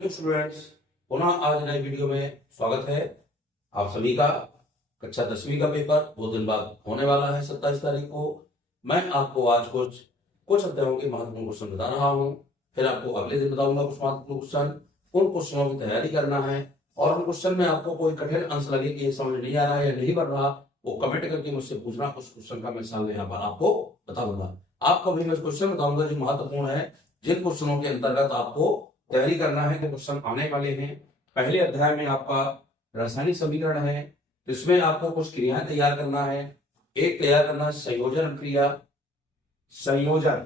Students, पुनः आज नई वीडियो में स्वागत है आप सभी का। कक्षा 10वीं का पेपर 2 दिन बाद होने वाला है 27 तारीख को। मैं आपको आज कुछ अध्यायों के महत्वपूर्ण क्वेश्चन बता रहा हूं, फिर आपको अगले दिन बताऊंगा कुछ महत्वपूर्ण क्वेश्चन। उन क्वेश्चनों की तैयारी करना है और उन क्वेश्चन में आपको कोई कठिन अंश लगे कि ये समझ नहीं आ रहा है या नहीं बढ़ रहा, वो कमेंट करके मुझसे पूछना। उस क्वेश्चन का मैं सामने यहाँ पर आपको बताऊंगा। आपको भी मैं क्वेश्चन बताऊंगा जो महत्वपूर्ण है, जिन क्वेश्चनों के अंतर्गत आपको तैयारी करना है। जो क्वेश्चन आने वाले हैं, पहले अध्याय में आपका रासायनिक समीकरण है, इसमें आपको कुछ क्रियाएं तैयार करना है। एक तैयार करना है संयोजन क्रिया। संयोजन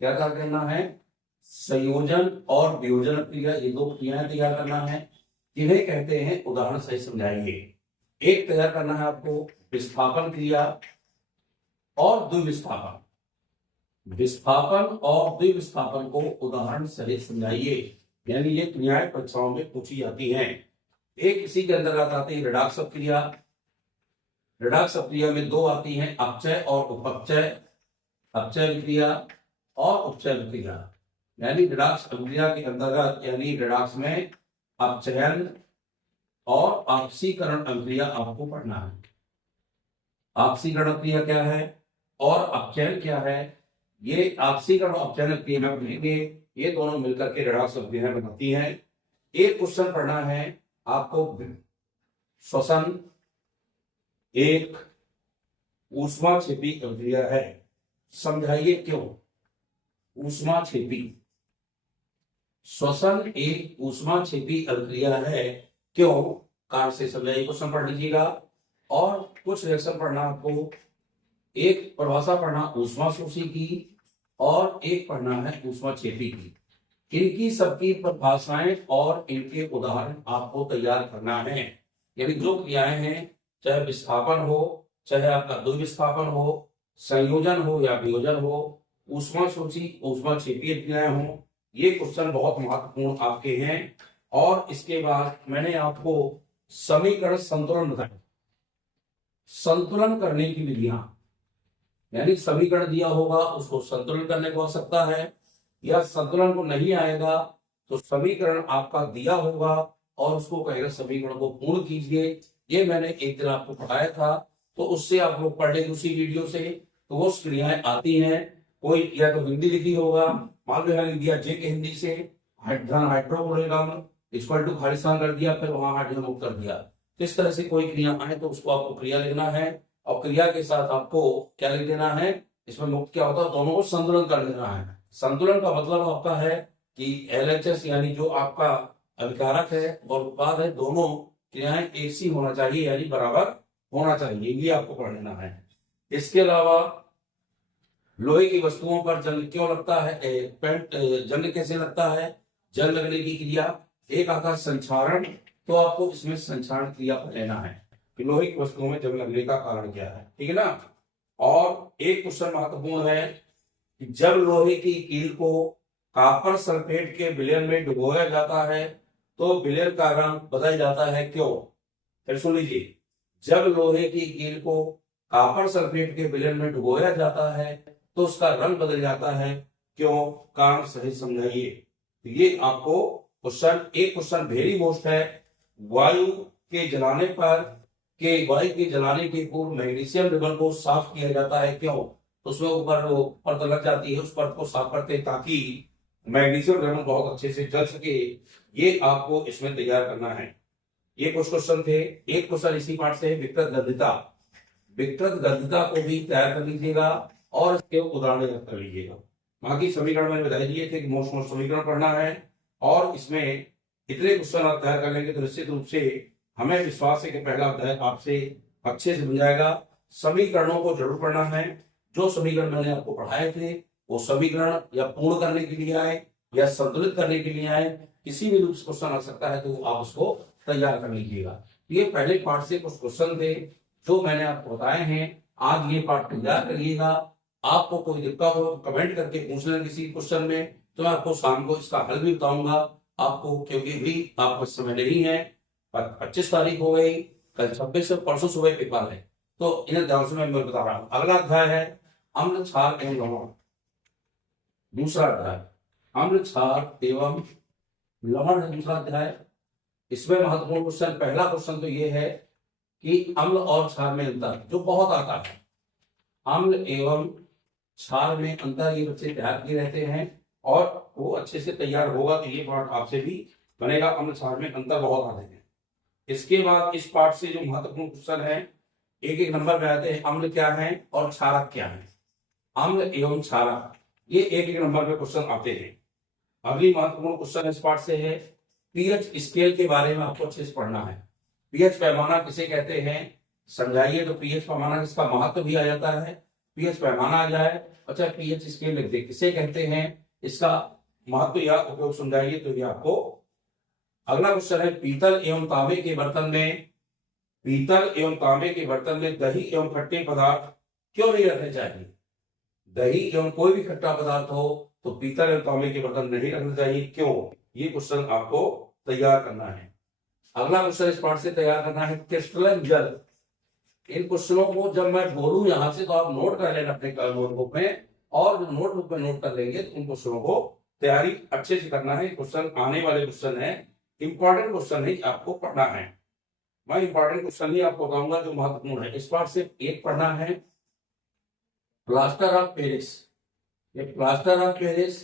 क्या करना है? संयोजन और वियोजन क्रिया, ये दो क्रियाएं तैयार करना है। इन्हें कहते हैं, उदाहरण सही समझाएंगे। एक तैयार करना है आपको विस्थापन क्रिया और द्विविस्थापन। विस्थापन और द्विविस्थापन को उदाहरण सहित समझाइए, यानी ये क्रियाएं परीक्षाओं में पूछी जाती हैं। एक इसी के अंतर्गत आती है रिडॉक्स क्रिया। रिडॉक्स क्रिया में दो आती हैं, अपचय और उपचय। अपचय क्रिया और उपचय क्रिया, यानी रिडॉक्स क्रिया के अंतर्गत, यानी रिडॉक्स में अपचयन और ऑक्सीकरण अभिक्रिया आपको पढ़ना है। ऑक्सीकरण क्रिया क्या है और अपचयन क्या है, ये ऑक्सीकरण और अपचयन क्रिया में पढ़ेंगे। ये दोनों मिलकर के रिडॉक्स अभिक्रिया बनाती हैं। एक क्वेश्चन पढ़ना है आपको, श्वसन एक ऊष्माक्षेपी अभिक्रिया है। समझाइए क्यों ऊष्माक्षेपी? श्वसन एक ऊष्माक्षेपी अभिक्रिया है, क्यों? कारण से समझाइए। क्वेश्चन पढ़ लीजिएगा और कुछ रिएक्शन पढ़ना आपको। एक परिभाषा पढ़ना ऊष्माशोषी की और एक पढ़ना है ऊष्माक्षेपी की। इनकी सबकी परिभाषाएं और इनके उदाहरण आपको तैयार करना है। यानी जो क्रियाएं हैं, चाहे विस्थापन हो, चाहे आपका द्विविस्थापन हो, संयोजन हो या वियोजन हो, ऊष्माशोषी ऊष्माक्षेपीय क्रियाएं हो, ये क्वेश्चन बहुत महत्वपूर्ण आपके हैं। और इसके बाद मैंने आपको समीकरण संतुलन बताया। संतुलन करने की विधियां, यानी समीकरण दिया होगा उसको संतुलन करने को आ सकता है, या संतुलन को नहीं आएगा तो समीकरण आपका दिया होगा और उसको कहेगा समीकरण को पूर्ण कीजिए। ये मैंने एक दिन आपको पढ़ाया था, तो उससे आप लोग पढ़ लेंगे उसी वीडियो से। तो वो क्रियाएं आती हैं, कोई या तो हिंदी लिखी होगा, मान लो लिख दिया जे के हिंदी से हाइड्रो बोलेगा, इक्वल टू खालिस्तान कर दिया, फिर वहां हाइड्रोजन मुक्त कर दिया। इस तरह से कोई क्रिया आए तो उसको आपको क्रिया लिखना है और क्रिया के साथ आपको क्या लिख देना है, इसमें मुक्त क्या होता है, दोनों को संतुलन कर लेना है। संतुलन का मतलब आपका है कि LHS, यानी जो आपका अभिकारक है और उत्पाद है, दोनों क्रियाएं एक सी होना चाहिए, यानी बराबर होना चाहिए। ये आपको पढ़ लेना है। इसके अलावा लोहे की वस्तुओं पर जंग क्यों लगता है, जंग कैसे लगता है, जंग लगने की क्रिया। एक आता है संक्षारण, तो आपको इसमें संक्षारण क्रिया पर लेना है कि लोहे की वस्तुओं में जंग लगने का कारण क्या है, ठीक है ना। और एक क्वेश्चन महत्वपूर्ण है कि जब लोहे की कील को कॉपर सल्फेट के विलयन में डुबोया जाता है तो विलयन का रंग बदल जाता है, क्यों? फिर सुन लीजिए, जब लोहे की कील को कॉपर सल्फेट के विलयन में डुबोया जाता है तो उसका रंग बदल जाता है, क्यों? कारण सही समझाइए। ये आपको क्वेश्चन, एक क्वेश्चन वेरी मोस्ट है, वायु के जलाने के पूर्व मैग्नीशियम रिबन को साफ किया जाता है, क्यों? तो उसमें ऊपर वो परत लग जाती है, उस परत को साफ करते हैं ताकि मैग्नीशियम रिबन बहुत अच्छे से जल सके। ये आपको इसमें तैयार करना है। ये कुछ क्वेश्चन थे। एक क्वेश्चन इसी पार्ट से है विकृत गंधिता। विकृत गंधिता को भी तैयार कर लीजिएगा और इसके उदाहरण याद कर लीजिएगा। बाकी समीकरण मैंने बता दिए थे कि मोस्ट समीकरण पढ़ना है और इसमें इतने क्वेश्चन आप तैयार कर लेंगे तो निश्चित रूप से हमें विश्वास है कि पहला अध्याय आपसे अच्छे से बन जाएगा। समीकरणों को जरूर पढ़ना है। जो समीकरण मैंने आपको पढ़ाए थे वो समीकरण या पूर्ण करने के लिए आए या संतुलित करने के लिए आए, किसी भी रूप से क्वेश्चन आ सकता है, तो आप उसको तैयार कर लीजिएगा। ये पहले पार्ट से कुछ क्वेश्चन थे जो मैंने आपको बताए हैं। आज ये पार्ट तैयार करिएगा। आपको कोई दिक्कत हो कमेंट करके पूछ लें किसी क्वेश्चन में, तो मैं आपको शाम को इसका हल भी बताऊंगा आपको, क्योंकि भी आपको समय नहीं है। 25 तारीख हो गई, कल 26 परसों सुबह पेपर है, तो इन ध्यान से मैं बता रहा हूँ। अगला अध्याय है अम्ल क्षार एवं लवण। दूसरा अध्याय अम्ल क्षार एवं लवण है दूसरा अध्याय। इसमें महत्वपूर्ण क्वेश्चन, पहला क्वेश्चन तो ये है कि अम्ल और क्षार में अंतर, जो बहुत आता है। अम्ल एवं क्षार में अंतर ये बच्चे ध्यान किए रहते हैं और वो अच्छे से तैयार होगा तो ये पार्ट आपसे भी बनेगा। अम्ल क्षार में अंतर बहुत आते हैं। इसके बाद इस पार्ट से जो महत्वपूर्ण क्वेश्चन है, एक एक नंबर में आते हैं। अम्ल क्या है और क्षारक क्या है, अम्ल एवं क्षारक, ये एक एक नंबर में क्वेश्चन आते हैं। अगली महत्वपूर्ण क्वेश्चन इस पार्ट से है पीएच स्केल के बारे में आपको अच्छे से पढ़ना है। पीएच पैमाना किसे कहते हैं समझाइए। तो पीएच पैमाना इसका महत्व भी आ जाता है, पीएच पैमाना आ जाए, अच्छा पीएच स्केल लिख दे किसे कहते हैं, इसका महत्व या उपयोग समझाइए तो ये आपको। अगला क्वेश्चन है पीतल एवं तांबे के बर्तन में, पीतल एवं तांबे के बर्तन में दही एवं खट्टे पदार्थ क्यों नहीं रखने चाहिए। दही एवं कोई भी खट्टा पदार्थ हो तो पीतल एवं तांबे के बर्तन नहीं रखने चाहिए, क्यों, ये क्वेश्चन आपको तैयार करना है। अगला क्वेश्चन इस पार्ट से तैयार करना है क्रिस्टलन जल। इन क्वेश्चनों को जब मैं बोलूं यहां से तो आप नोट कर लेना अपने नोटबुक में, और जो नोटबुक में नोट कर लेंगे तो उन क्वेश्चनों को तैयारी अच्छे से करना है। क्वेश्चन आने वाले क्वेश्चन है, इंपॉर्टेंट क्वेश्चन ही आपको पढ़ना है। मैं इंपॉर्टेंट क्वेश्चन ही आपको बताऊंगा जो महत्वपूर्ण है। इस पार्ट से एक पढ़ना है प्लास्टर ऑफ पेरिस। ये प्लास्टर ऑफ पेरिस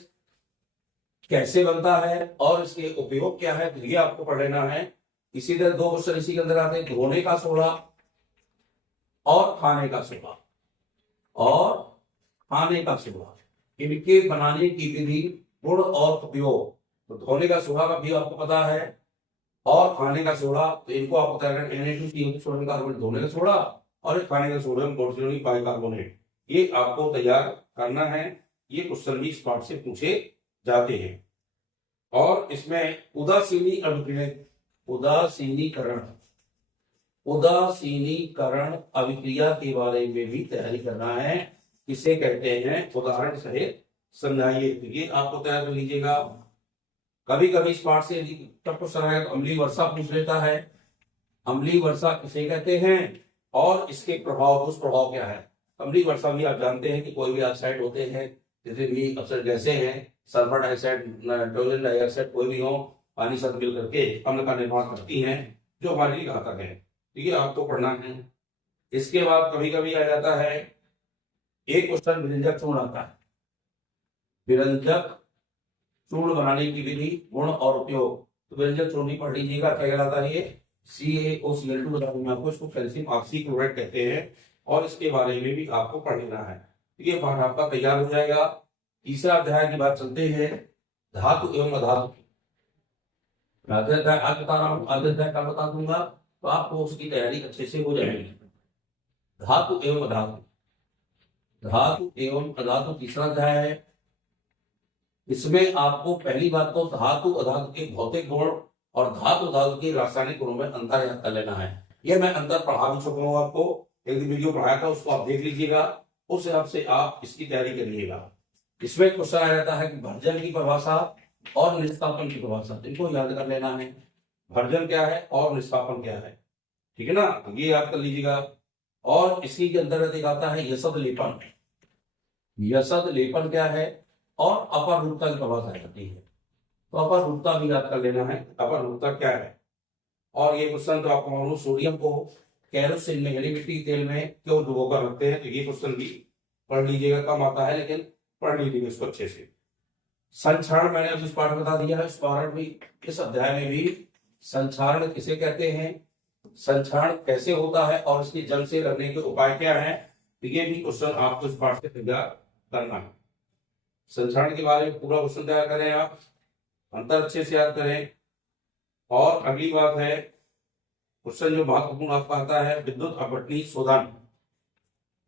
कैसे बनता है और इसके उपयोग क्या है, तो ये आपको पढ़ लेना है। इसी तरह दो क्वेश्चन इसी के अंदर आते हैं, धोने का सोडा और खाने का सोडा, और खाने का सोडा, इनके बनाने की विधि, गुण और उपयोग। तो धोने का सोडा का भी आपको पता है और खाने का सोडा, तो इनको आपको तैयार करना है। Na2CO सोडियम कार्बोनेट धोने का सोडा और खाने का सोडियम बाइकार्बोनेट, ये आपको तैयार करना है। ये क्वेश्चन भी इस पार्ट से पूछे जाते हैं। और इसमें उदासीनी अभिक्रिया, उदासीनीकरण, उदासीनीकरण अभिक्रिया के बारे में भी तैयारी करना है। किसे कहते हैं उदाहरण सहित समझाइए, तो ये आपको तैयार कर लीजिएगा। कभी कभी इस पार्ट से टफ क्वेश्चन आएगा तो अम्लीय वर्षा पूछ लेता है। अम्लीय वर्षा किसे कहते हैं और इसके प्रभाव, दुष्प्रभाव क्या है। अम्लीय वर्षा भी आप जानते हैं कि कोई भी ऑक्साइड होते हैं, जैसे भी अक्सर गैसें हैं, सल्फर डाइऑक्साइड, नाइट्रोजन डाइऑक्साइड, कोई भी हो, पानी साथ मिल करके अम्ल का निर्माण करती हैं जो हमारे लिए घातक है। तो ये आपको पढ़ना है। इसके बाद कभी कभी आ जाता है एक क्वेश्चन विरंजक चूर्ण आता है। विरंजक चूर्ण बनाने की विधि, गुण और उपयोग। तो व्यंजक चूर्ण भी पढ़ लीजिएगा। क्या कहलाता है ये CaOCl2 बता दूं मैं आपको, इसको कैल्शियम ऑक्सीक्लोराइड कहते हैं और इसके बारे में भी आपको पढ़ लेना है। ये पाठ आपका तैयार हो जाएगा। तीसरा अध्याय की बात चलते हैं धातु एवं अधातु की। अध्याय आज बता रहा हूँ, अध्याय कल बता दूंगा तो आपको उसकी तैयारी अच्छे से हो जाएगी। धातु एवं अधातु, धातु एवं अधातु तीसरा अध्याय है। इसमें आपको पहली बात तो धातु अधातु के भौतिक गुण और धातु धातु के रासायनिक गुणों में अंतर याद कर लेना है। यह मैं अंतर पढ़ा भी चुका हूं आपको, एक दिन वीडियो पढ़ाया था, उसको आप देख लीजिएगा, उस हिसाब से आप इसकी तैयारी करिएगा। इसमें क्वेश्चन आ जाता है कि भर्जन की परिभाषा और निष्कापन की परिभाषा, इनको याद कर लेना है। भर्जन क्या है और निष्कापन क्या है, ठीक है ना, तो ये याद कर लीजिएगा। और इसी के अंतर्गत एक आता है यशद लेपन। यशद लेपन क्या है और अपर रूपता की परिभाषा करती है, तो अपर रूपता भी याद कर लेना है, अपर रूपता क्या है। और ये क्वेश्चन तो आपको मालूम, सोडियम को केरोसिन में यानी मिट्टी तेल में क्यों डुबोकर रखते हैं, तो ये क्वेश्चन भी पढ़ लीजिएगा। कम आता है लेकिन पढ़ लीजिएगा इसको अच्छे से। संक्षारण मैंने अब इस पाठ में बता दिया है, इस पाठ में इस अध्याय में भी संक्षारण किसे कहते हैं, संक्षारण कैसे होता है और इसकी जंग से लड़ने के उपाय क्या है, तो ये भी क्वेश्चन आपको इस पाठ से तैयार करना है। संक्षारण के बारे में पूरा क्वेश्चन तैयार करें आप, अंतर अच्छे से याद करें। और अगली बात है क्वेश्चन जो महत्वपूर्ण आपका आता है विद्युत अपघटनी शोधन।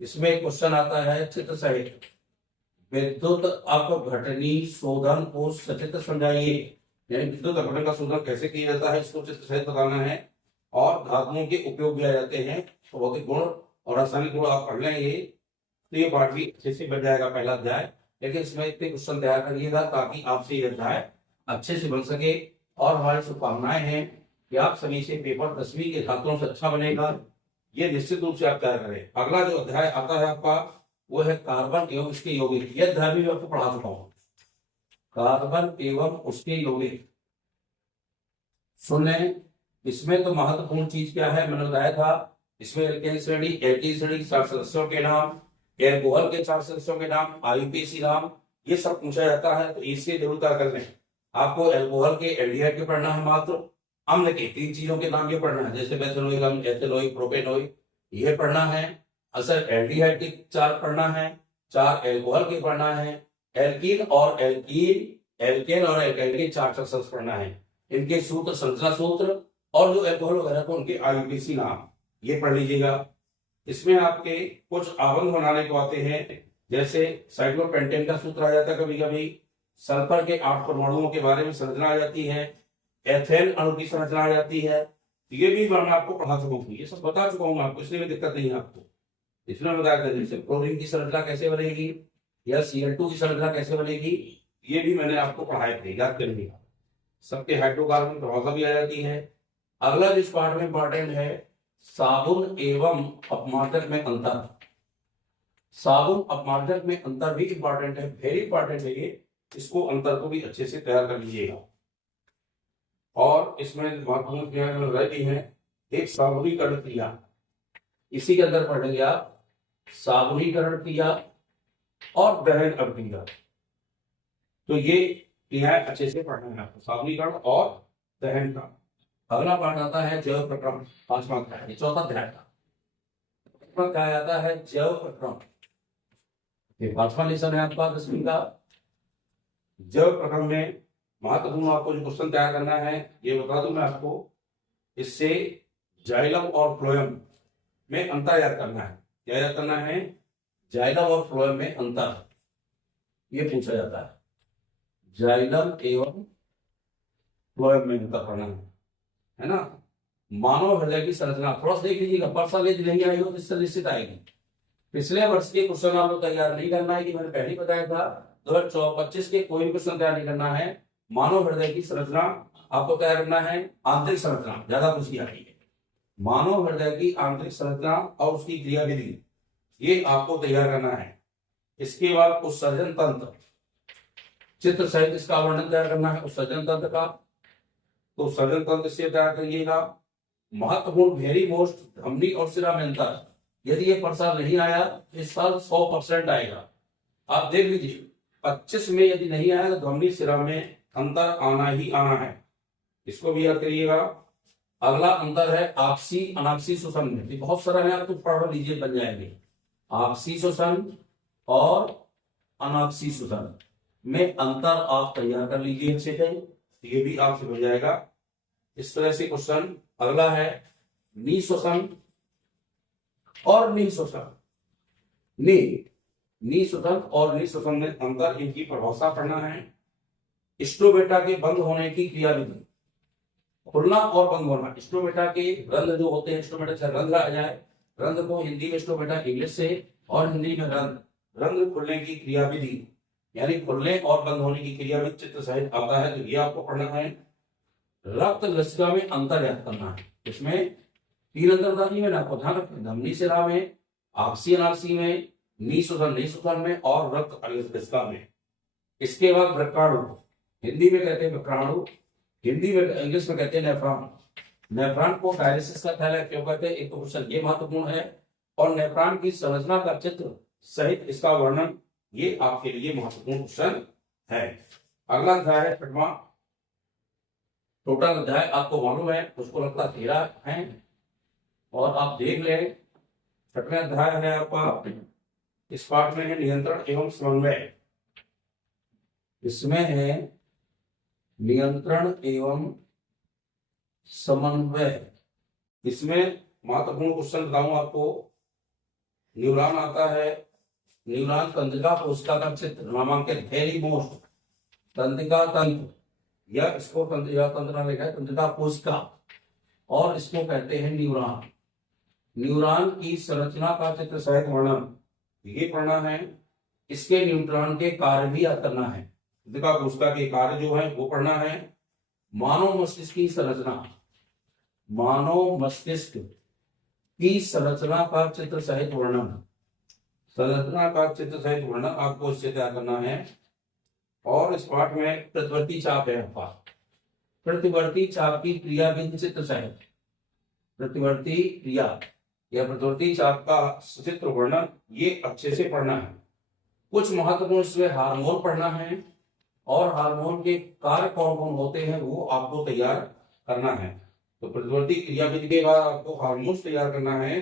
इसमें क्वेश्चन आता है चित्र सहित, विद्युत अपघटनी शोधन को सचित्र समझाइए, यानी विद्युत अपघटन का शोधन कैसे किया जाता है इसको चित्र सहित बताना है। और धातुओं के उपयोग भी आ जाते हैं, तो भौतिक गुण और रासायनिक गुण आप पढ़ लेंगे तो ये पाठ भी अच्छे से बन जाएगा पहला अध्याय। लेकिन इसमें इतने क्वेश्चन तैयार करिएगा ताकि आपसे ये अध्याय अच्छे से बन सके। और हमारी शुभकामनाएं हैं कि आप सभी से पेपर 10वीं के छात्रों से अच्छा बनेगा, ये निश्चित रूप से आप तैयार करें। अगला जो अध्याय आता है आपका वो है कार्बन एवं उसके यौगिक। यह अध्याय भी आपको पढ़ा चुका हूं, कार्बन एवं उसके यौगिक। सुन लें। इसमें तो महत्वपूर्ण चीज क्या है, मैंने बताया था, इसमें एल्केन श्रेणी, एल्कीन श्रेणी, 4 सदस्यों के नाम, एल्कोहल के 4 सदस्यों के नाम, आईयूपीएसी नाम, ये सब पूछा जाता है। तो इससे जरूर क्या कर लें, आपको एल्कोहल के एल्डिहाइड के पढ़ना है मात्र, अम्ल के 3 चीजों के नाम ये पढ़ना है, जैसे बेंजोइक अम्ल, एथिलोइक, प्रोपेनोइक, ये पढ़ना है। असर एल्डिहाइड के 4 पढ़ना है, 4 एल्कोहल के पढ़ना है, एल्कीन और एल्केन और एल्काइल के 4 स्ट्रक्चर्स पढ़ना है, इनके सूत्र, संरचना सूत्र, और जो एल्कोहल वगैरह को उनके आईयूपीएसी नाम, ये पढ़ लीजिएगा। इसमें आपके कुछ आबंध बनाने को आते हैं, जैसे साइक्लोपेंटेन का सूत्र आ जाता है, कभी कभी सल्फर के 8 परमाणुओं के बारे में संरचना आ जाती है, एथेन अणु की संरचना आ जाती है, ये भी मैं आपको पढ़ा चुका हूँ, ये सब बता चुका हूँ आपको, इसलिए दिक्कत नहीं है आपको। इसमें बताया था जैसे क्लोरीन की संरचना कैसे बनेगी या Cl2 की संरचना कैसे बनेगी, ये भी मैंने आपको पढ़ाए थे, याद करिए। सबके हाइड्रोकार्बन प्रभावता भी आ जाती है। अगला जिस पार्ट में इंपॉर्टेंट है, साबुन एवं अपमार्जक में अंतर। साबुन अपमार्जक में अंतर भी इंपॉर्टेंट है, वेरी इंपॉर्टेंट है ये, इसको अंतर को भी अच्छे से तैयार कर लीजिएगा। और इसमें महत्वपूर्ण क्रियाएं रहती हैं, एक साबुनीकरण क्रिया, इसी के अंदर पढ़ेंगे आप साबुनीकरण क्रिया और दहन अभिक्रिया। तो ये क्रियाएं अच्छे से पढ़ना है आपको, साबुनीकरण और दहन का। अगला पाठ आता है जैव प्रक्रम, 5वां अध्याय, 4था अध्याय का कहा जाता है जैव प्रक्रम। ये 5वां लेसन है आपका 10वीं का। जैव प्रक्रम में महत्वपूर्ण आपको जो क्वेश्चन तैयार करना है, ये बता दूं मैं आपको, इससे जाइलम और फ्लोएम में अंतर याद करना है। क्या याद करना है, जाइलम और फ्लोएम में अंतर, ये पूछा जाता है। जाइलम एवं फ्लोएम में अंतर करना है ना। मानव हृदय की संरचना थोड़ा सा देख लीजिएगा, परसेंटेज नहीं आई हो तो इससे निश्चित आएगी। पिछले वर्ष के क्वेश्चन आपको तैयार नहीं करना है, कि मैंने पहले ही बताया था, 2024-25 के कोई भी क्वेश्चन तैयार नहीं करना है। मानव हृदय की संरचना आपको तैयार करना है, आंतरिक संरचना ज्यादा कुछ नहीं आती है। मानव हृदय की आंतरिक संरचना और उसकी क्रियाविधि, ये आपको तैयार करना है। इसके बाद उत्सर्जन तंत्र, चित्र सहित इसका वर्णन तैयार करना है उत्सर्जन तंत्र का। तो उत्सर्जन तंत्र से तैयार करिएगा। महत्वपूर्ण, वेरी मोस्ट, धमनी और सिरा में अंतर, यदि ये साल नहीं आया, इस साल 100% आएगा। आप देख लीजिए, 25 में यदि नहीं आया तो धमनी सिरा में अंतर आना ही आना है, इसको भी याद करिएगा। अगला अंतर है आपसी अनापसी श्वसन में, बहुत सारा है, आप तो पढ़ लीजिए, बन जाएंगे। आपसी श्वसन और अनापसी श्वसन में अंतर आप तैयार कर लीजिए अच्छे से, ये भी आपसे हो जाएगा। इस तरह से क्वेश्चन। अगला है निःश्वसन और निःश्वसन। निःश्वसन और निःश्वसन में अंतर, इनकी परिभाषा पढ़ना है। स्ट्रोमेटा के बंद होने की क्रियाविधि, खुलना और बंद होना। स्ट्रोमेटा के रंध्र जो होते हैं, स्ट्रोमेटा से रंध्र आ जाए, रंध्र को हिंदी में स्ट्रोमेटा, इंग्लिश से, और हिंदी में रंध्र। रंध्र खुलने की क्रियाविधि यानी खुलने और बंद होने की क्रियाविधि चित्र सहित आता है, तो ये आपको पढ़ना है। रक्त लसिका में अंतर याद करना है। इसमें 3 अंतर्दानी में आपको ध्यान रखें, धमनी सिरा में, आपसी अनापसी में, निःश्वसन में और रक्त लसिका में। इसके बाद वृक्काणु, हिंदी में कहते हैं वृक्काणु, हिंदी में, इंग्लिश में कहते हैं नेफ्रॉन। नेफ्रॉन को डायलिसिस का ख्याल है, क्यों कहते हैं, एक तो क्वेश्चन ये महत्वपूर्ण है, और नेफ्रॉन की संरचना का चित्र सहित इसका वर्णन, ये आपके लिए महत्वपूर्ण क्वेश्चन है। अगला अध्याय है 6वां। टोटल अध्याय आपको मालूम है, उसको लगता 13 है, और आप देख लें। 6वां अध्याय है आपका, इस पाठ में है नियंत्रण एवं समन्वय। इसमें है नियंत्रण एवं समन्वय। इसमें महत्वपूर्ण क्वेश्चन बताऊं आपको। न्यूरॉन आता है, न्यूरॉन तंत्रिका कोशिका का चित्र नामांकित, वेरी मोस्ट, तंत्रिका तंत्र, या इसको तंत्रिका लिखा है, तंत्रिका कोशिका, और इसको कहते हैं न्यूरॉन। न्यूरॉन की संरचना का चित्र सहित वर्णन, ये पढ़ना है। इसके न्यूट्रॉन के कार्य भी याद करना है, तंत्रिका कोशिका के कार्य जो है वो पढ़ना है। मानव मस्तिष्क की संरचना, मानव मस्तिष्क की संरचना का चित्र सहित वर्णन, संरचना का चित्र सहित वर्णन आपको इससे तैयार करना है। और इस पाठ में प्रतिवर्ती चाप है आपका, प्रतिवर्ती चाप की क्रिया बिंदु चित्र सहित प्रतिवर्ती क्रिया या प्रतिवर्ती चाप का सचित्र वर्णन ये अच्छे से पढ़ना है। कुछ महत्वपूर्ण इसमें हार्मोन पढ़ना है और हार्मोन के कार्य कौन कौन होते हैं वो आपको तैयार करना है। तो प्रतिवर्ती क्रिया विधि के बाद आपको हार्मोन तैयार करना है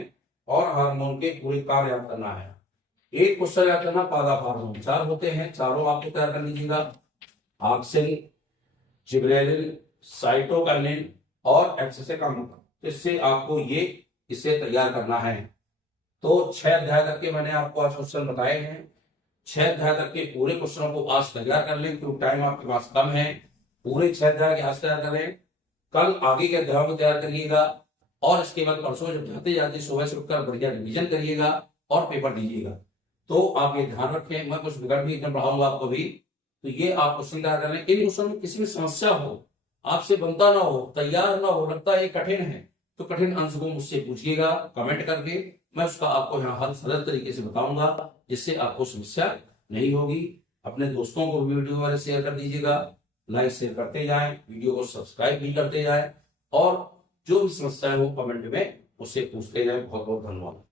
और हार्मोन के पूरे कार्य याद करना है। एक क्वेश्चन याद करना, पादप हार्मोन 4 होते हैं, चारों आपको तैयार कर लीजिएगा। ऑक्सिन, जिबरेलिन, साइटोकाइनिन और एक्सेसेकाम। इससे आपको ये इसे तैयार करना है। तो 6 अध्याय तक के मैंने आपको आज क्वेश्चन बताए हैं। 6 अध्याय तक के पूरे क्वेश्चनों को आज तैयार कर लें, क्योंकि टाइम आपके पास कम है। पूरे 6 अध्याय के आज तैयार करें, कल आगे के अध्यायों को तैयार करिएगा और इसके बाद परसों जब जाते जाते सुबह से उठकर बढ़िया रिविजन करिएगा और पेपर दीजिएगा। तो आप ये ध्यान रखें, मैं कुछ विकल्प भी एकदम पढ़ाऊंगा आपको भी। तो ये आप क्वेश्चन तैयार कर लें। इन क्वेश्चन में किसी भी समस्या हो, आपसे बनता ना हो, तैयार ना हो, लगता है कठिन है, तो कठिन अंश को मुझसे पूछिएगा कमेंट करके। मैं उसका आपको यहाँ हल सरल तरीके से बताऊंगा, जिससे आपको समस्या नहीं होगी। अपने दोस्तों को वीडियो वाले शेयर कर दीजिएगा, लाइक शेयर करते जाएं, वीडियो को सब्सक्राइब भी करते जाएं और जो भी समस्या हो कमेंट में उससे पूछते जाएं। बहुत बहुत धन्यवाद।